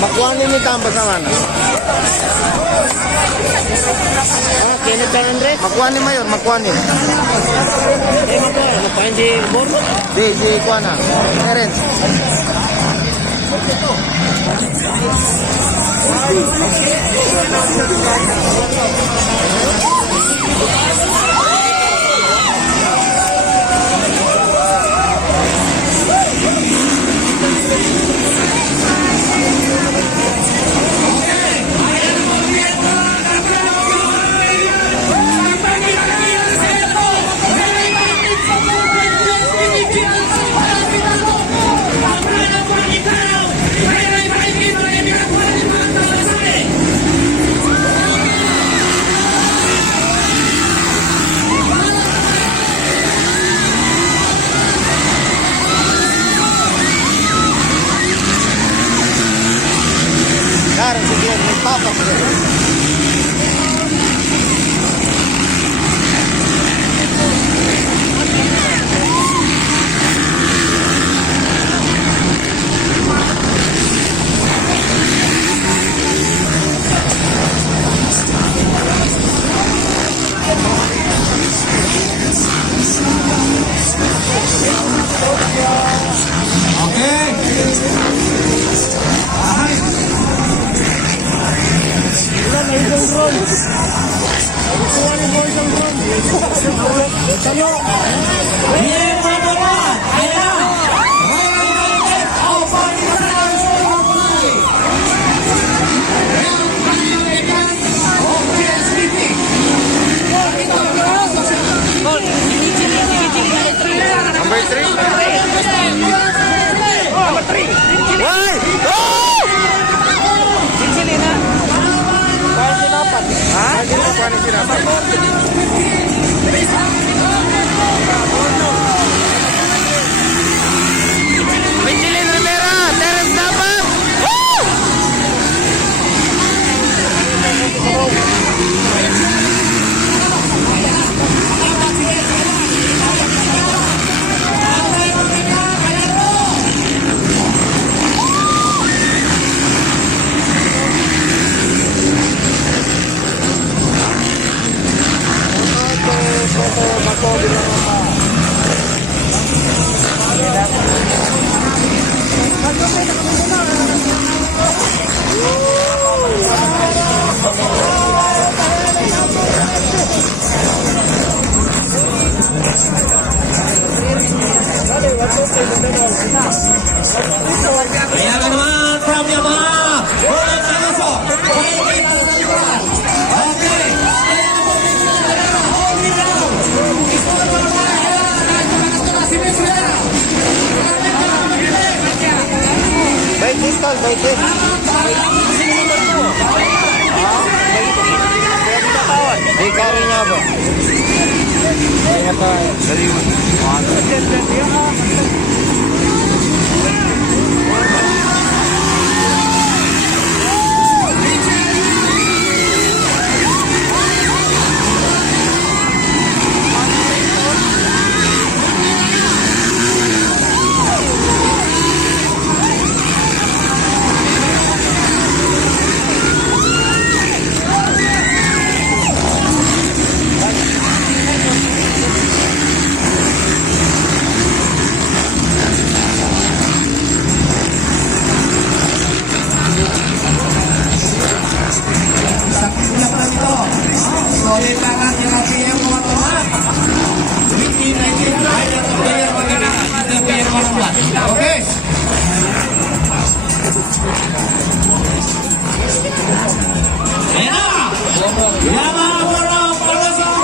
Makuhanin ni tambas ang ano? Kenneth San Andres? Makuhanin mayor, makuhanin. Ano pa, hindi borno? Di kuana. Terence. Claro, si bien, el papa. ito, magkobi lang pa. Kaya naman, from Yamaha, ulit na gusto. Okay. Baitis tol, baitis. Di kari niya ba? Kaya tayo. Dali mo. Solid lang ang kinakiyang mga tumak. Hindi na ito ay natabayar magana. Hindi na bayar malambat. Okay? Ayan na! Yamaha Moro, palasong!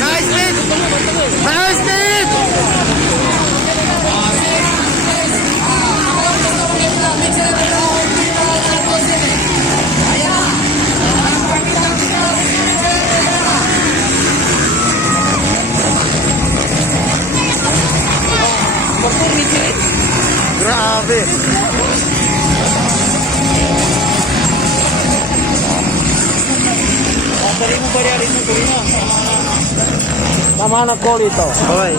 Nice speed! Nice speed! Grabe! Dali mo ba rin mo tuloy mo? Tama na call ito. Okay.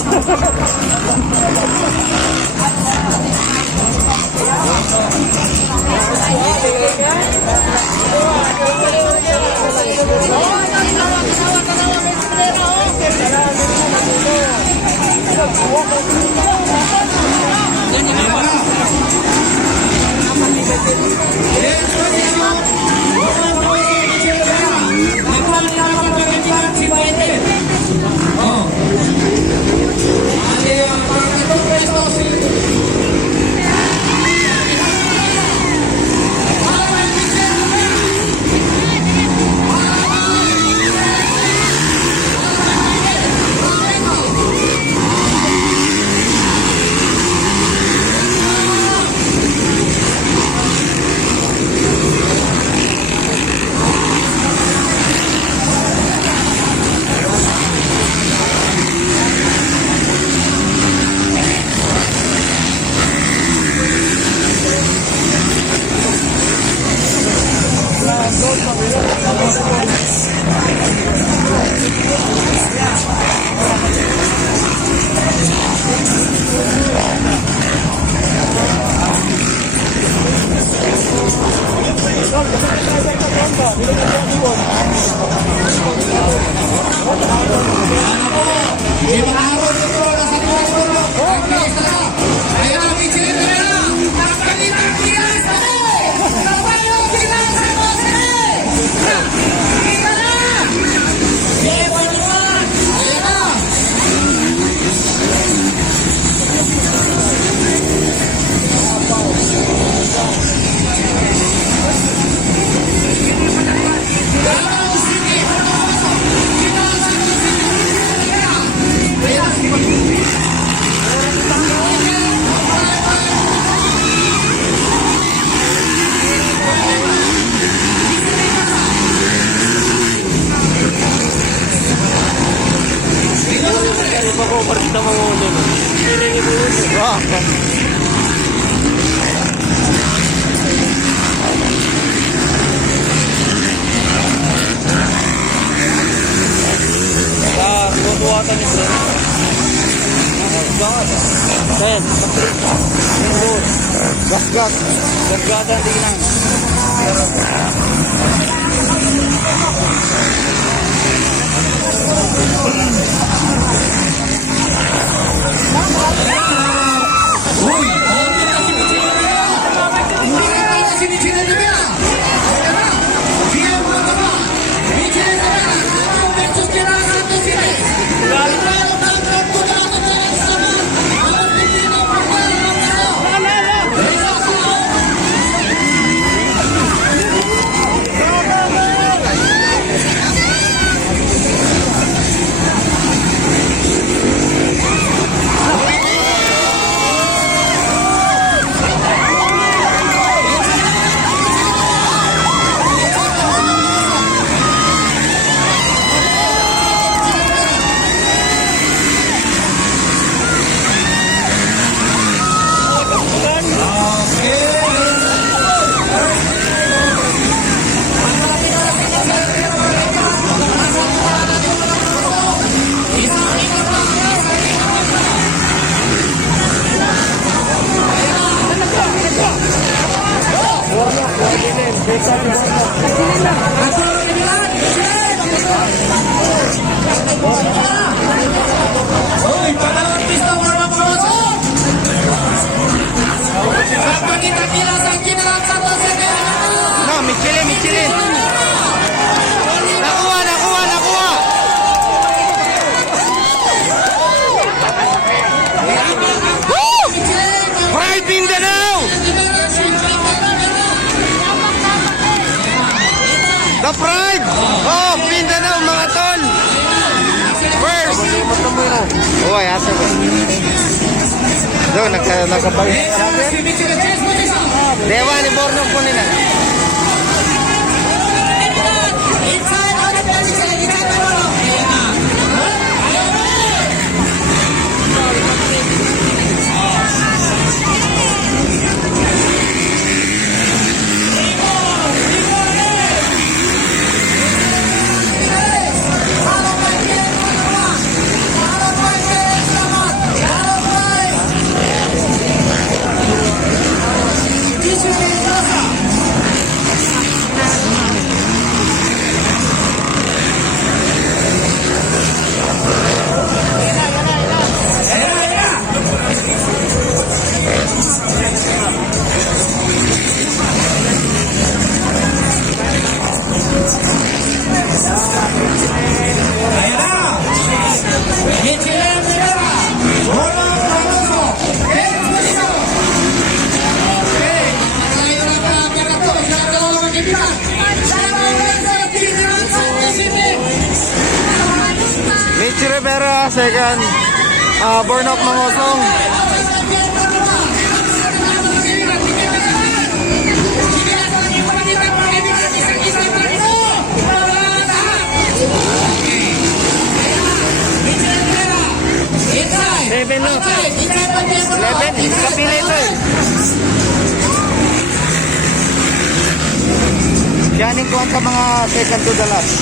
Bakit? Tutuwatan ni Bren. Ten. Gas. Gagatan tingnan. Uy, okay na si Michelle Rivera. Ayan na. Siya ang mga kaba. Michelle Rivera. Ang versus kina Santos City. Uy, panahon pista mga pangosok. Kapag kita kilasan kina Santos City. No, Michelin. Nakuha. Woo! Pride Mindanao! The Pride! Oh, Mindanao, mga tol! First! Oh, ay, asa ko. Doon, nagkabalik. Si Michelle Rivera. Dewa ni Borno po nila. Inside on the bench, inside the ball. Mitch Rivera, second. Bornok Mangosong. Seven no. 11. Kapila ito eh. Diyanin ko ang mga second to the last.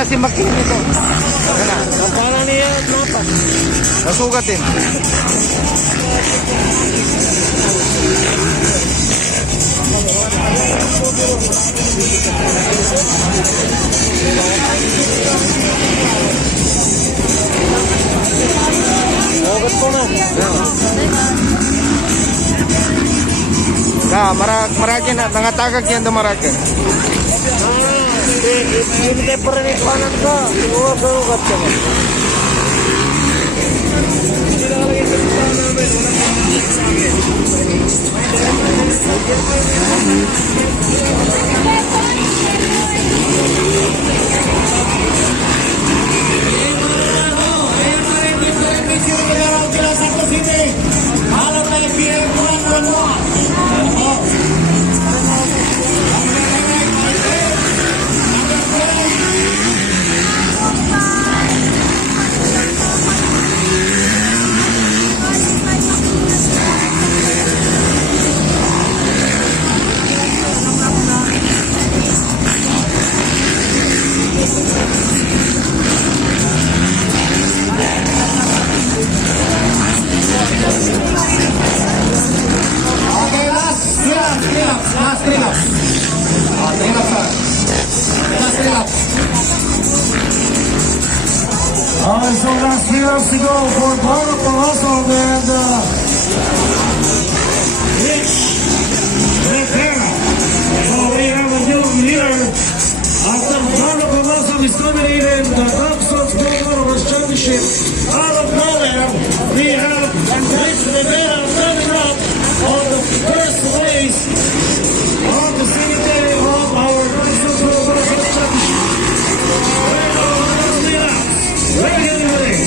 na si Makin ito. Ano na? Para niya, dapat. Nasugat din. Ogat ko na. Maragin na. Nangatagag yan do maragin. Hindi tayo pa rin ipanan ka. Siguro sa ugat ka ba? Hindi nakalagay sa ugat namin. Okay, last three laps. Three laps, sir. Last three laps. Alright, so last 3 laps to go for Paulo Colosso and Rich Rivera. So we have a new leader. After Paulo Colosso is dominated the Thompson's Gold Motorsports Championship out of nowhere, we have Rich Rivera coming up on the first race of the same day of our Thompson's Gold Motorsports Championship. Ready, ready.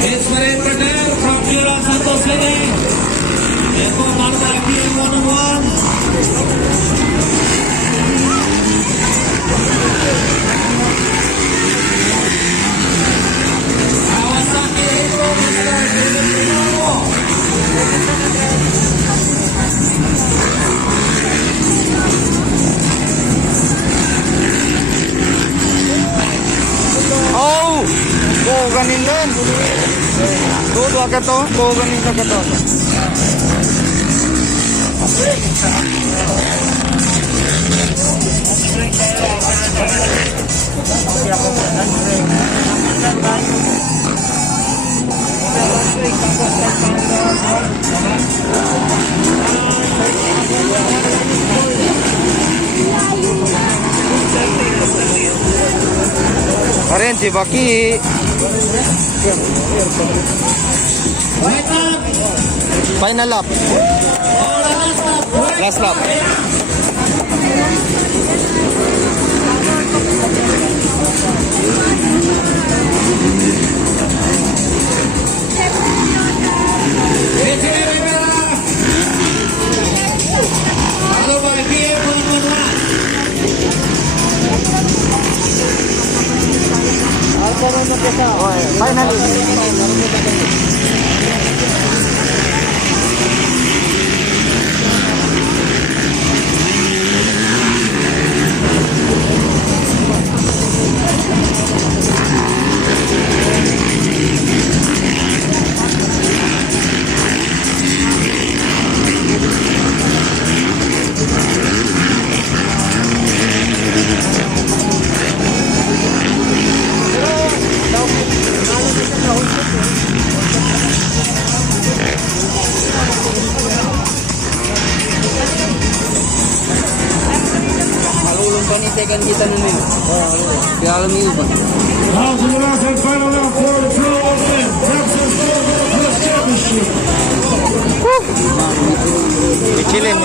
It's Marin Patel from Pura Santos City. Ito Marta PM101. Kawasaki Evo Mr. Filipino. Oh! Ganin din. Tudo agad to. Ganin agad to. Karen si Baki. Final lap. Last lap. Followed by PM101. Tekan kita na yun. Kaya alam niyo ba? Now to the last and final lap for the Pro Open Texas Gold Motorsports Championship. Michilin.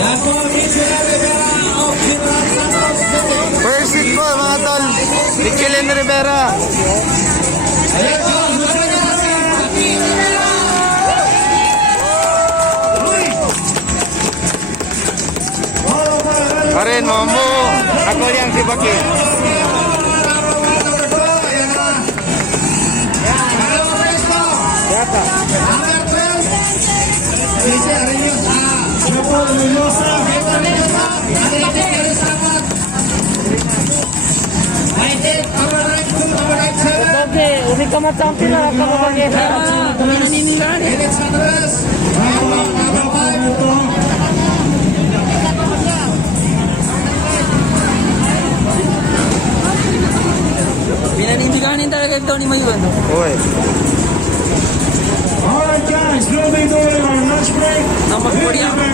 Yan po, Mr. Rivera of Pura Santos City. First hit po mga tol. Michilin Rivera. Ayan po, Karen, mo. Ako yang si Baki. Paul Mendoza. Oke, umi kamat sampai lah kamu pakai. Pinanindiganin talaga ito ni Mayuan. Uy. Alright guys, we'll be doing our lunch break. Number 40 ako.